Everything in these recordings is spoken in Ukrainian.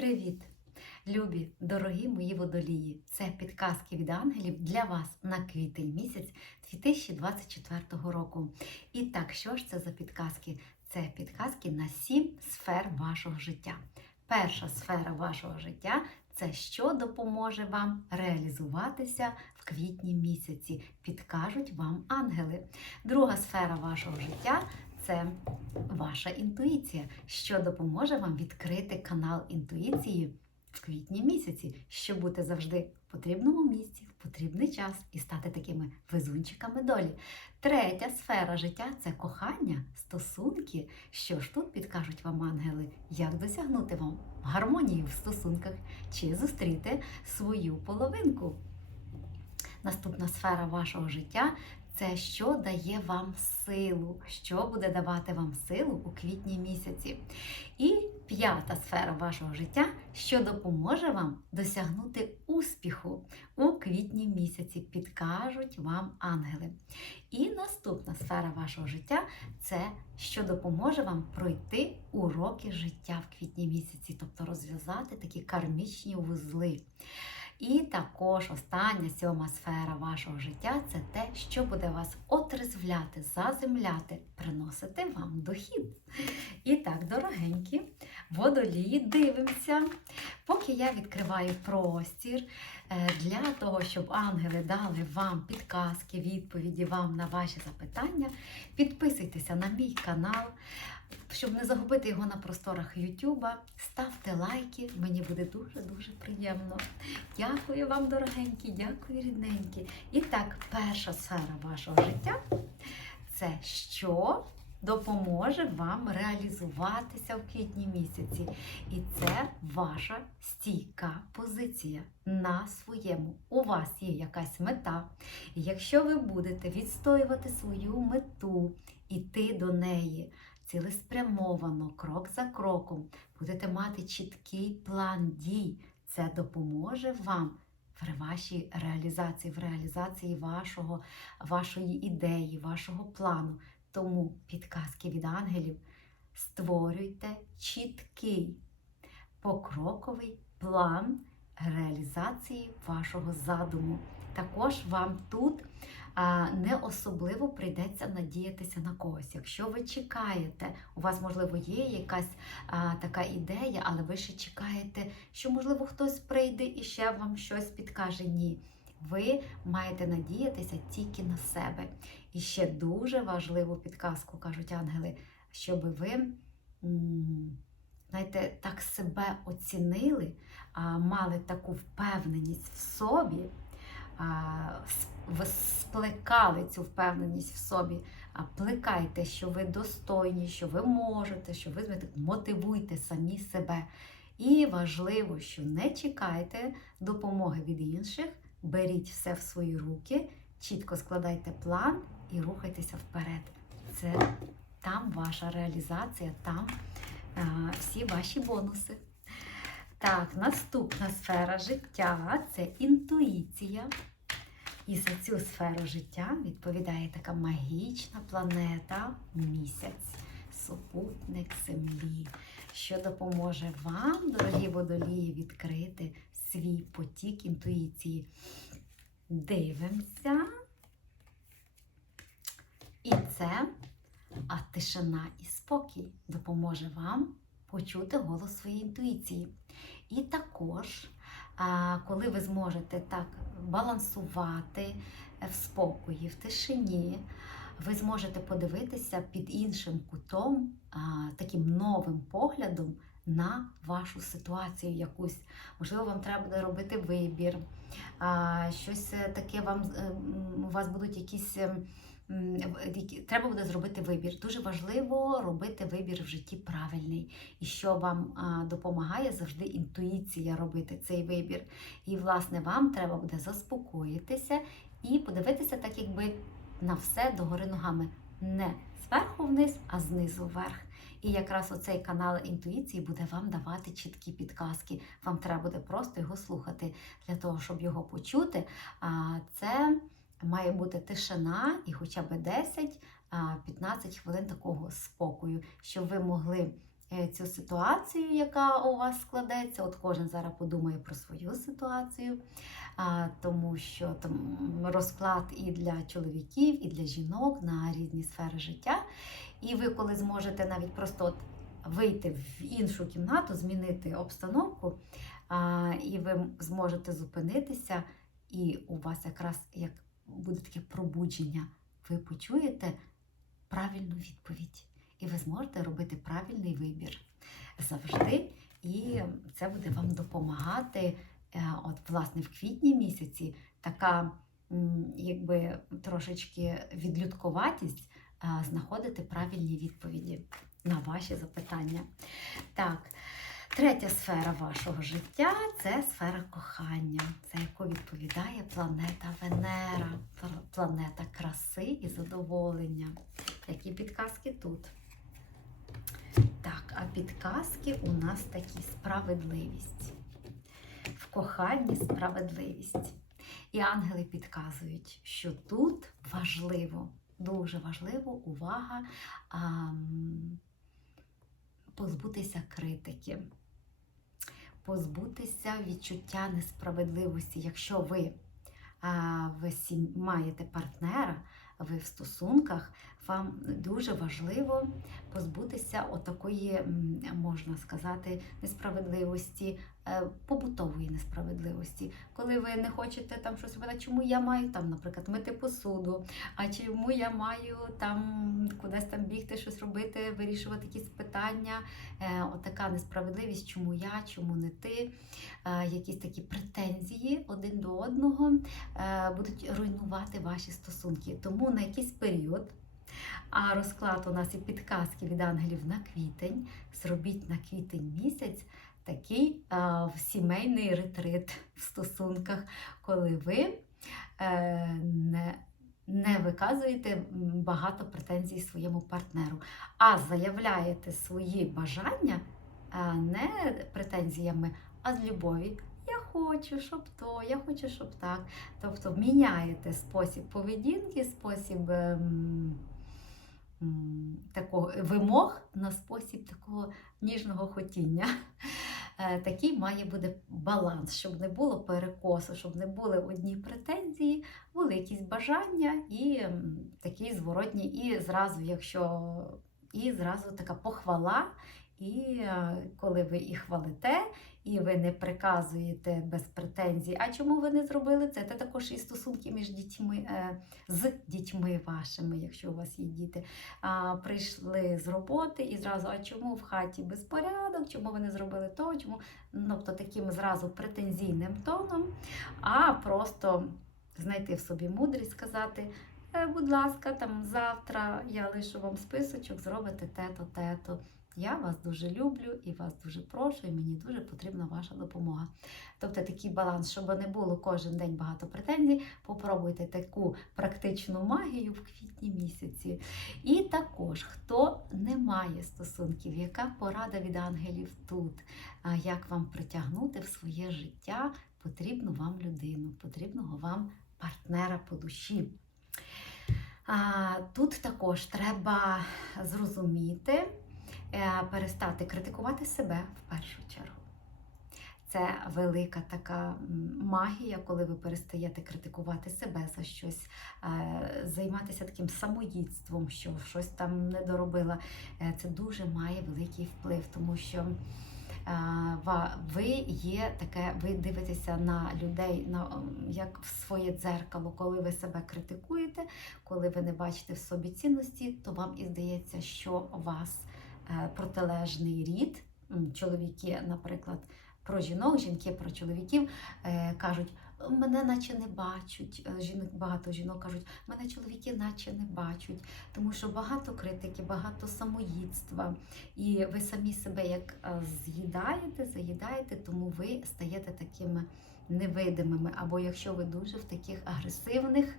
Привіт! Любі, дорогі мої водолії! Це підказки від ангелів для вас на квітень місяць 2024 року. І так, що ж це за підказки? Це підказки на сім сфер вашого життя. Перша сфера вашого життя це що допоможе вам реалізуватися в квітні місяці. Підкажуть вам ангели. Друга сфера вашого життя це ваша інтуїція, що допоможе вам відкрити канал інтуїції в квітні місяці, щоб бути завжди в потрібному місці, в потрібний час і стати такими везунчиками долі. Третя сфера життя це кохання, стосунки. Що ж тут підкажуть вам ангели, як досягнути вам гармонії в стосунках чи зустріти свою половинку. Наступна сфера вашого життя це що дає вам силу, що буде давати вам силу у квітні місяці. І п'ята сфера вашого життя, що допоможе вам досягнути успіху у квітні місяці, підкажуть вам ангели. І наступна сфера вашого життя це що допоможе вам пройти уроки життя в квітні місяці, тобто розв'язати такі кармічні вузли. І також остання сьома сфера вашого життя це те, що буде вас отрезвляти, заземляти, приносити вам дохід. І так, дорогенькі, водолії, дивимося. Поки я відкриваю простір е, для того, щоб ангели дали вам підказки, відповіді вам на ваші запитання, підписуйтеся на мій канал. Щоб не загубити його на просторах Ютуба, ставте лайки, мені буде дуже-дуже приємно. Дякую вам, дорогенькі, дякую, рідненькі. І так, перша сфера вашого життя це що допоможе вам реалізуватися в квітні місяці. І це ваша стійка позиція на своєму. У вас є якась мета. І якщо ви будете відстоювати свою мету, іти до неї цілеспрямовано, крок за кроком, будете мати чіткий план дій, це допоможе вам в вашій реалізації, в реалізації вашого, вашої ідеї, вашого плану. Тому підказки від ангелів створюйте чіткий покроковий план реалізації вашого задуму. Також вам тут не особливо прийдеться надіятися на когось. Якщо ви чекаєте, у вас, можливо, є якась така ідея, але ви ще чекаєте, що, можливо, хтось прийде і ще вам щось підкаже. Ні. Ви маєте надіятися тільки на себе. І ще дуже важливу підказку кажуть ангели, щоб ви знаєте, так себе оцінили, мали таку впевненість в собі, сплекали цю впевненість в собі, плекайте, що ви достойні, що ви можете, що ви зможете, мотивуйте самі себе. І важливо, що не чекайте допомоги від інших, беріть все в свої руки, чітко складайте план і рухайтеся вперед. Це там ваша реалізація, там а, всі ваші бонуси. Так, наступна сфера життя це інтуїція. І за цю сферу життя відповідає така магічна планета місяць, супутник Землі, що допоможе вам, дорогі водолії, відкрити свій потік інтуїції. Дивимося. І це а тишина і спокій допоможе вам почути голос своєї інтуїції. І також, коли ви зможете так балансувати в спокої, в тишині, ви зможете подивитися під іншим кутом, таким новим поглядом на вашу ситуацію якусь. Можливо, вам треба буде робити вибір, щось е, таке вам е, у вас будуть якісь. е, м, в- які- Треба буде зробити вибір. Дуже важливо робити вибір в житті правильний. І що вам допомагає завжди інтуїція робити цей вибір. І, власне, вам треба буде заспокоїтися і подивитися, так якби на все догори ногами. Не зверху вниз, а знизу вверх. І якраз оцей канал інтуїції буде вам давати чіткі підказки. Вам треба буде просто його слухати для того, щоб його почути. А це має бути тишина і хоча б 10-15 хвилин такого спокою, щоб ви могли цю ситуацію, яка у вас складеться. От кожен зараз подумає про свою ситуацію, тому що там розклад і для чоловіків, і для жінок на різні сфери життя. І ви, коли зможете навіть просто от вийти в іншу кімнату, змінити обстановку, і ви зможете зупинитися, і у вас якраз як буде таке пробудження, ви почуєте правильну відповідь, і ви зможете робити правильний вибір завжди. І це буде вам допомагати. Е, От, власне, в квітні місяці така якби трошечки відлюдкуватість знаходити правильні відповіді на ваші запитання. Так, третя сфера вашого життя це сфера кохання, за яку відповідає планета Венера, планета краси і задоволення. Які підказки тут? Так, а підказки у нас такі справедливість. В коханні справедливість. І ангели підказують, що тут важливо, дуже важливо увага а, позбутися критики, позбутися відчуття несправедливості. Якщо ви, а, ви маєте партнера, ви в стосунках, вам дуже важливо позбутися отакої, можна сказати, несправедливості, побутової несправедливості. Коли ви не хочете там щось робити, чому я маю там, наприклад, мити посуду, а чому я маю там кудись там бігти, щось робити, вирішувати якісь питання. Е, Отака несправедливість, чому я, чому не ти, е, якісь такі претензії один до одного е, будуть руйнувати ваші стосунки. Тому на якийсь період. А розклад у нас і підказки від ангелів на квітень. Зробіть на квітень місяць такий а, сімейний ретрит в стосунках, коли ви е, не, не виказуєте багато претензій своєму партнеру, а заявляєте свої бажання а, не претензіями, а з любові. Я хочу, щоб то, я хочу, щоб так. Тобто міняєте спосіб поведінки, спосіб. ем, такого вимог на спосіб такого ніжного хотіння. Е, Такий має бути баланс, щоб не було перекосу, щоб не були одні претензії, були якісь бажання і такі зворотні, і зразу, якщо і зразу така похвала. І е, коли ви і хвалите, і ви не приказуєте без претензій, а чому ви не зробили це? Це також і стосунки між дітьми, е, з дітьми вашими, якщо у вас є діти прийшли з роботи і зразу, а чому в хаті безпорядок, чому ви не зробили то, чому тобто таким зразу претензійним тоном, а просто знайти в собі мудрість, сказати. «Е, Будь ласка, там завтра я лишу вам списочок, зробите те-то, те-то. Я вас дуже люблю і вас дуже прошу, і мені дуже потрібна ваша допомога. Тобто такий баланс, щоб не було кожен день багато претензій, попробуйте таку практичну магію в квітні місяці. І також, хто не має стосунків, яка порада від ангелів тут, як вам притягнути в своє життя потрібну вам людину, потрібного вам партнера по душі. Тут також треба зрозуміти, перестати критикувати себе в першу чергу. Це велика така магія, коли ви перестаєте критикувати себе за щось, е, займатися таким самоїдством, що щось там не доробила. Е, Це дуже має великий вплив, тому що е, ви є таке, ви дивитеся на людей на як в своє дзеркало, коли ви себе критикуєте, коли ви не бачите в собі цінності, то вам і здається, що вас е, протилежний рід, чоловіки, наприклад, про жінок, жінки про чоловіків е, кажуть. Мене наче не бачать. Е, Жінок багато жінок кажуть, мене чоловіки наче не бачать, тому що багато критики, багато самоїдства, і ви самі себе як е, з'їдаєте, заїдаєте, тому ви стаєте такими невидимими. Або якщо ви дуже в таких агресивних,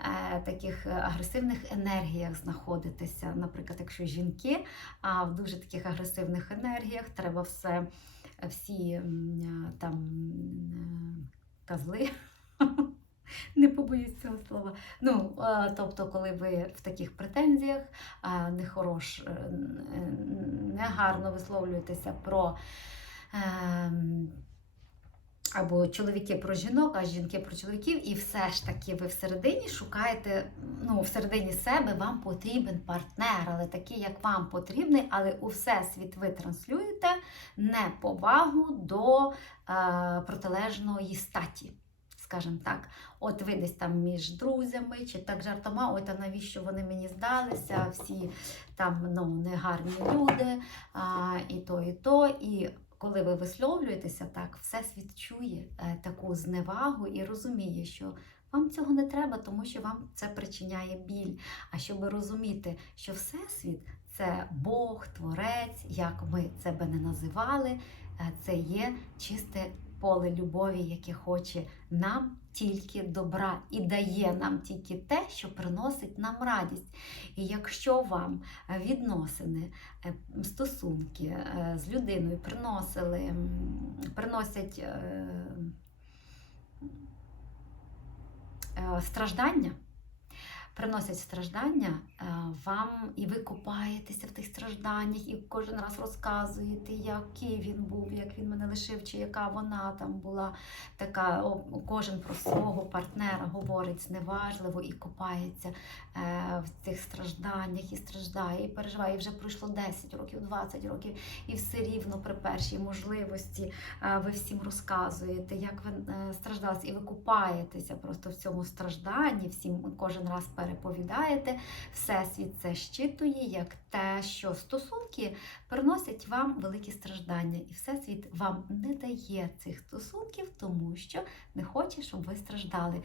е, таких е, агресивних енергіях знаходитеся, наприклад, якщо жінки, а в дуже таких агресивних енергіях треба все, всі е, там козли. Не побоюсь цього слова. Ну, тобто, коли ви в таких претензіях нехорош, негарно висловлюєтеся про. Або чоловіки про жінок, а жінки про чоловіків, і все ж таки ви всередині шукаєте, ну, всередині себе вам потрібен партнер, але такий, як вам потрібний, але у всесвіт ви транслюєте неповагу до е, протилежної статі. Скажімо так, от ви десь там між друзями чи так жартома, ой, та навіщо вони мені здалися, всі там ну, негарні люди, а, і то, і то. І коли ви висловлюєтеся так, всесвіт чує е, таку зневагу і розуміє, що вам цього не треба, тому що вам це причиняє біль. А щоб розуміти, що всесвіт це Бог, Творець, як ми це би не називали, е, це є чисте поле любові, яке хоче нам тільки добра і дає нам тільки те, що приносить нам радість. І якщо вам е, відносини, е, стосунки е, з людиною приносили, приносять страждання, приносять страждання е, вам, і ви купаєтеся в тих стражданнях, і кожен раз розказуєте, який він був, як він мене лишив, чи яка вона там була така. Кожен про свого партнера говорить зневажливо і купається е, в цих стражданнях, і страждає, і переживає. І вже пройшло 10 років, 20 років, і все рівно при першій можливості е, ви всім розказуєте, як ви е, страждали, і ви купаєтеся просто в цьому стражданні, всім кожен раз переповідаєте. Всесвіт це щитує як те, що стосунки приносять вам великі страждання, і всесвіт вам не дає цих стосунків, тому що не хоче, щоб ви страждали.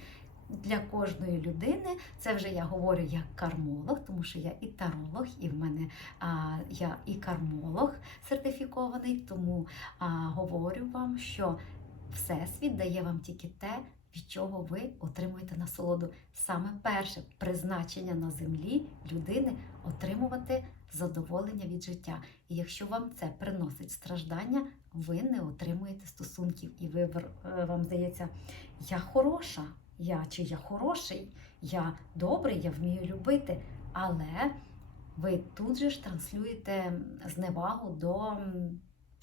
Для кожної людини це вже я говорю як кармолог, тому що я і таролог, і в мене а, я і кармолог сертифікований, тому а, говорю вам, що Всесвіт дає вам тільки те, від чого ви отримуєте насолоду. Саме перше призначення на землі людини отримувати задоволення від життя. І якщо вам це приносить страждання, ви не отримуєте стосунків. І ви е, вам здається, я хороша, я чи я хороший, я добрий, я вмію любити. Але ви тут же ж транслюєте зневагу до.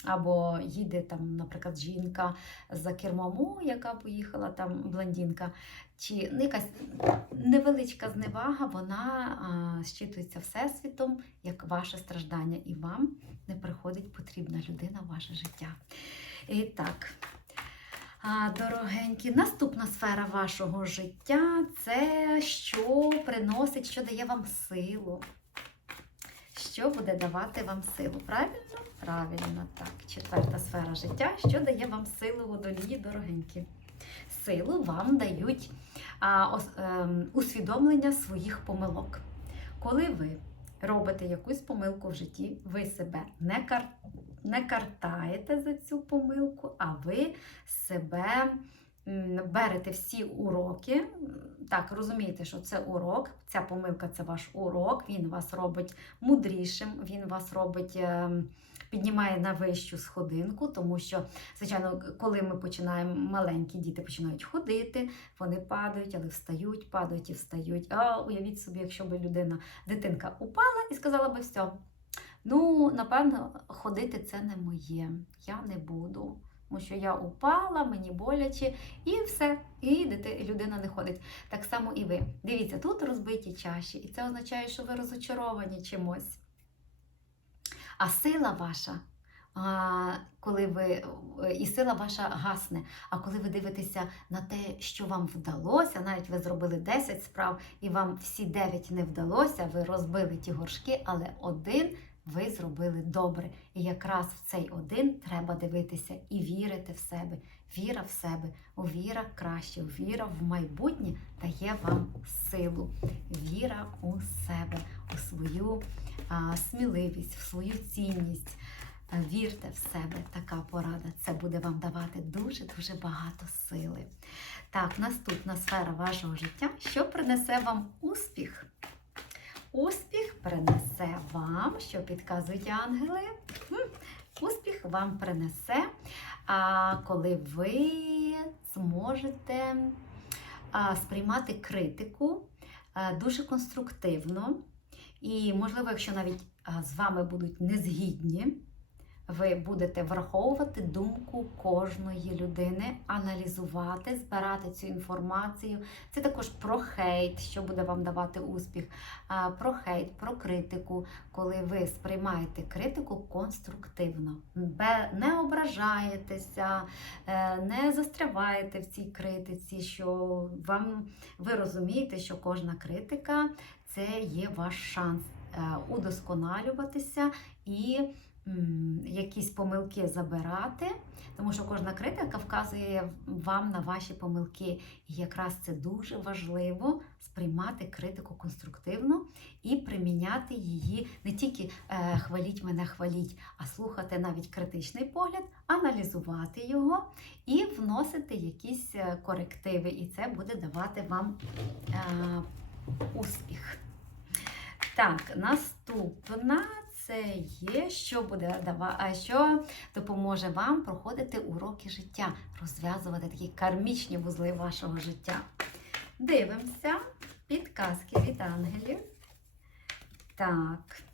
Або їде там, наприклад, жінка за кермом, яка поїхала там блондинка, чи якась невеличка зневага, вона а, щитується всесвітом як ваше страждання, і вам не приходить потрібна людина в ваше життя. І так. А, Дорогенькі, наступна сфера вашого життя це що приносить, що дає вам силу. Що буде давати вам силу? Правильно? Правильно, так. Четверта сфера життя. Що дає вам силу водолії, дорогенькі? Силу вам дають а, ос, ем, усвідомлення своїх помилок. Коли ви робите якусь помилку в житті, ви себе не, кар... не картаєте за цю помилку, а ви себе берете всі уроки. Так, розумієте, що це урок, ця помилка це ваш урок, він вас робить мудрішим, він вас робить. ем, Піднімає на вищу сходинку, тому що, звичайно, коли ми починаємо, маленькі діти починають ходити, вони падають, але встають, падають і встають. А уявіть собі, якщо б людина, дитинка упала і сказала би все. Ну, напевно, ходити це не моє. Я не буду. Тому що я упала, мені боляче, і все. І людина не ходить. Так само і ви. Дивіться, тут розбиті чаші, і це означає, що ви розочаровані чимось. А сила ваша, коли ви і сила ваша гасне. А коли ви дивитеся на те, що вам вдалося, навіть ви зробили 10 справ, і вам всі 9 не вдалося, ви розбили ті горшки, але один ви зробили добре. І якраз в цей один треба дивитися і вірити в себе. Віра в себе, віра краще, віра в майбутнє дає вам силу. Віра у себе, у свою а, сміливість, в свою цінність. Вірте в себе, така порада. Це буде вам давати дуже-дуже багато сили. Так, наступна сфера вашого життя, що принесе вам успіх? Успіх принесе вам, що підказують ангели. Успіх вам принесе, коли ви зможете сприймати критику дуже конструктивно. І, можливо, якщо навіть з вами будуть незгідні, ви будете враховувати думку кожної людини, аналізувати, збирати цю інформацію. Це також про хейт, що буде вам давати успіх, про хейт, про критику, коли ви сприймаєте критику конструктивно, не ображаєтеся, е, не застряваєте в цій критиці, що вам ви розумієте, що кожна критика це є ваш шанс е, удосконалюватися і якісь помилки забирати, тому що кожна критика вказує вам на ваші помилки. І якраз це дуже важливо сприймати критику конструктивно і приміняти її не тільки е, хваліть мене, хваліть, а слухати навіть критичний погляд, аналізувати його і вносити якісь е, корективи. І це буде давати вам е, успіх. Так, наступна це є, що буде а що допоможе вам проходити уроки життя, розв'язувати такі кармічні вузли вашого життя. Дивимося підказки від ангелів. Так.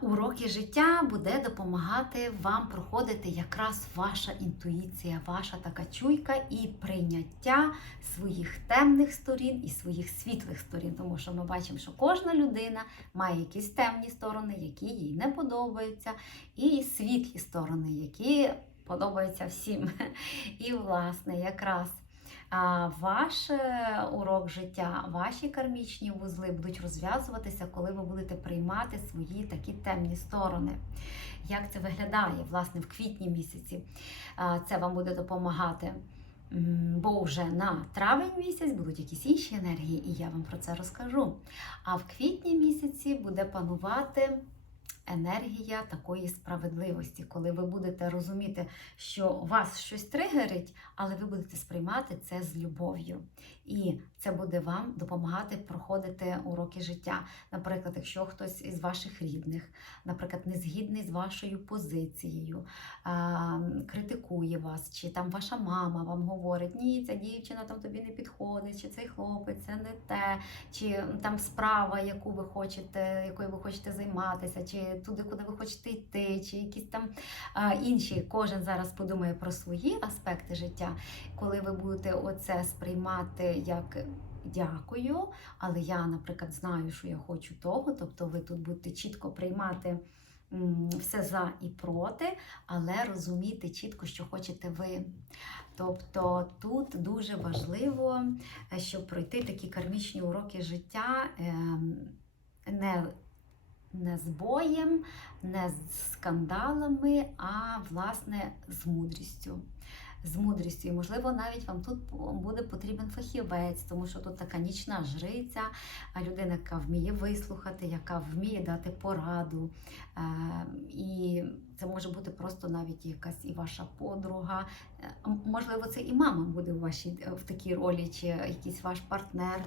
Уроки життя буде допомагати вам проходити якраз ваша інтуїція, ваша така чуйка і прийняття своїх темних сторін і своїх світлих сторін. Тому що ми бачимо, що кожна людина має якісь темні сторони, які їй не подобаються, і світлі сторони, які подобаються всім. І, власне, якраз ваш е, урок життя, ваші кармічні вузли будуть розв'язуватися, коли ви будете приймати свої такі темні сторони. Як це виглядає, власне, в квітні місяці це вам буде допомагати. Бо вже на травень місяць будуть якісь інші енергії, і я вам про це розкажу. А в квітні місяці буде панувати енергія такої справедливості, коли ви будете розуміти, що вас щось тригерить, але ви будете сприймати це з любов'ю. І це буде вам допомагати проходити уроки життя. Наприклад, якщо хтось із ваших рідних, наприклад, не згідний з вашою позицією, критикує вас, чи там ваша мама вам говорить, ні, ця дівчина там тобі не підходить, чи цей хлопець це не те, чи там справа, яку ви хочете, якою ви хочете займатися, чи туди, куди ви хочете йти, чи якісь там інші. Кожен зараз подумає про свої аспекти життя, коли ви будете оце сприймати як. Дякую, але я, наприклад, знаю, що я хочу того. Тобто, ви тут будете чітко приймати все за і проти, але розуміти чітко, що хочете ви. Тобто тут дуже важливо, е, щоб пройти такі кармічні уроки життя ем, не, не з боєм, не з скандалами, а власне з мудрістю. З мудрістю, і можливо, навіть вам тут буде потрібен фахівець, тому що тут така нічна жриця, а людина, яка вміє вислухати, яка вміє дати пораду. Е, І це може бути просто навіть якась і ваша подруга. Е, Можливо, це і мама буде у вашій е, в такій ролі, чи якийсь ваш партнер.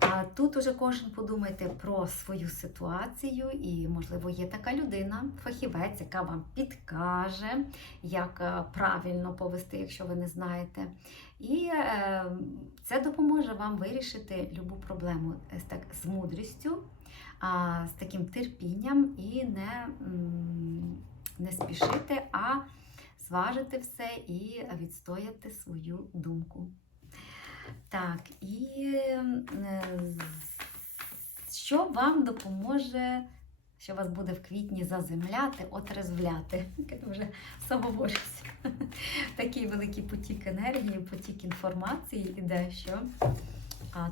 А тут уже кожен подумайте про свою ситуацію, і, можливо, є така людина, фахівець, яка вам підкаже, як е, правильно повести, якщо ви не знаєте. І е, це допоможе вам вирішити любу проблему з, мудрістю, з таким терпінням і не, не спішити, а зважити все і відстояти свою думку. Так, і е, що вам допоможе, що вас буде в квітні заземляти, отрезвляти? Вже самовожусь. Такий великий потік енергії, потік інформації іде, що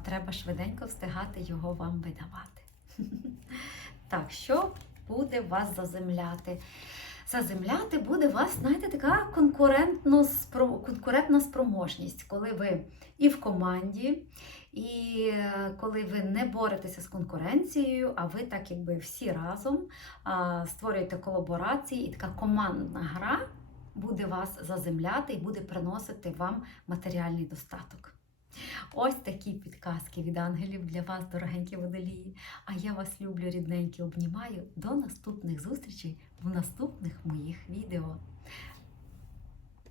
треба швиденько встигати його вам видавати. Так, що буде вас заземляти? Заземляти буде вас, знаєте, така конкурентно, конкурентна спроможність, коли ви і в команді, і е, коли ви не боретеся з конкуренцією, а ви так якби всі разом створюєте колаборації, і така командна гра буде вас заземляти і буде приносити вам матеріальний достаток. Ось такі підказки від ангелів для вас, дорогенькі водолії. А я вас люблю, рідненькі, обнімаю. До наступних зустрічей в наступних моїх відео.